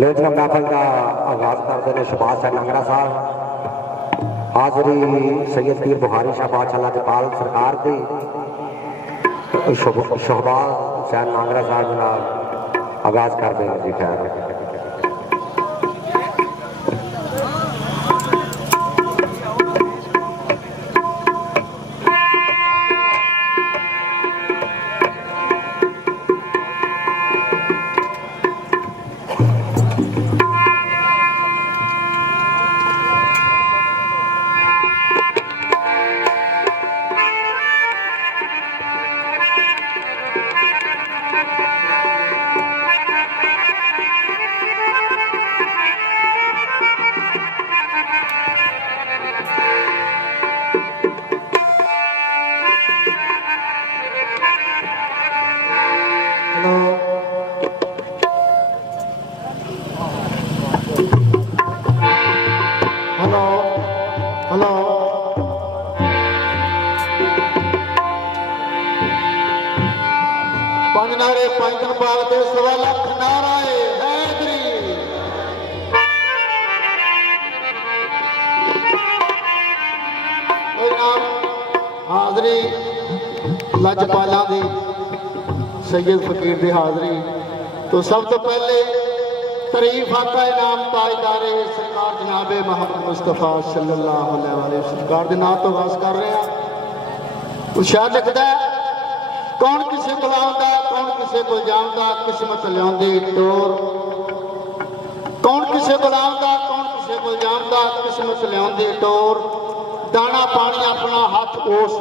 लेकिन महफल का आगाज करते हैं शहबाज शाह नांगरा साहब, हाजरी सैयद पीर बुखारी शाह बादशाह लजपाल सरकार की शहबाज शाह नांगरा साहब नाल आगाज करते हैं जी। खैर नारे पैदल बाग दे 1.25 लाख नारा हैदरी हाजरी लजपाला दी सैयद फकीर दी हाजरी। तो सब तो पहले तरीफ आका इनाम ताजदारे सरकार जनाबे मोहम्मद मुस्तफा सल्लल्लाहु अलैहि वसल्लम सरकार के नाम तो आगाज कर रहे हैं। शायद लिखता है कौन किसे बुलाता कौन किसे को जानता किस्मत लियादी टोर, कौन किसे बुलाता कौन किसे को जानता किस्मत लियादी टोर, दाना पानी अपना हाथ ओस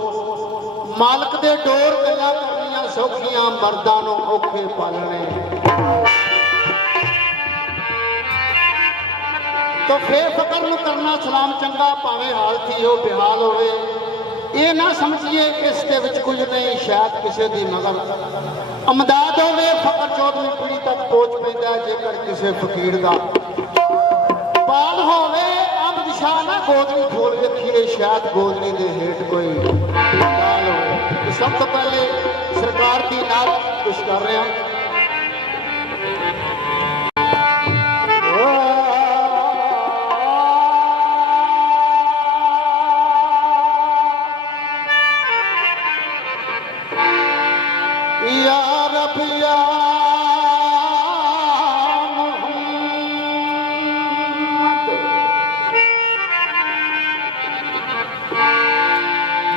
मालक दे डोर, गल्लां करनियां सौखियां मर्दां नूं औखे पालने। तो बेफिक्र नूं करना सलाम चंगा भावें हाल थी हो बेहाल होवे, ये ना समझिए इस दे विच कुछ नहीं शायद किसी की मगर अमदाद होवे फकर 14वीं पीढ़ी तक पहुंच पैंदा जेकर किसी फकीर का बाल होवे अमद शाह ना गोदड़ी खोल रखिए शायद गोदड़ी के हेठ कोई बाल हो। तो सब तो पहले सरकार की नात कुछ कर रहे हैं।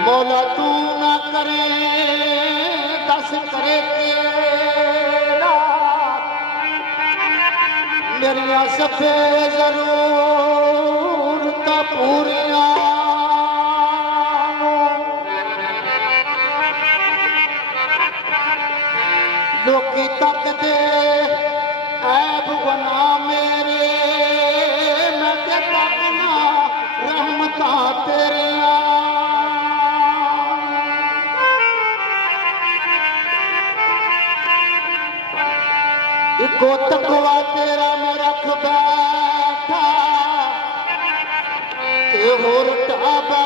मौला तू ना करे दस करे केड़ा मेरिया सफे जरूरत पूरिया लोकी तक दे ऐब गुना मेरे मैं ते तकना रहमता तेरिया। को तकवा तेरा मैं रख बैठा ते होर टाबा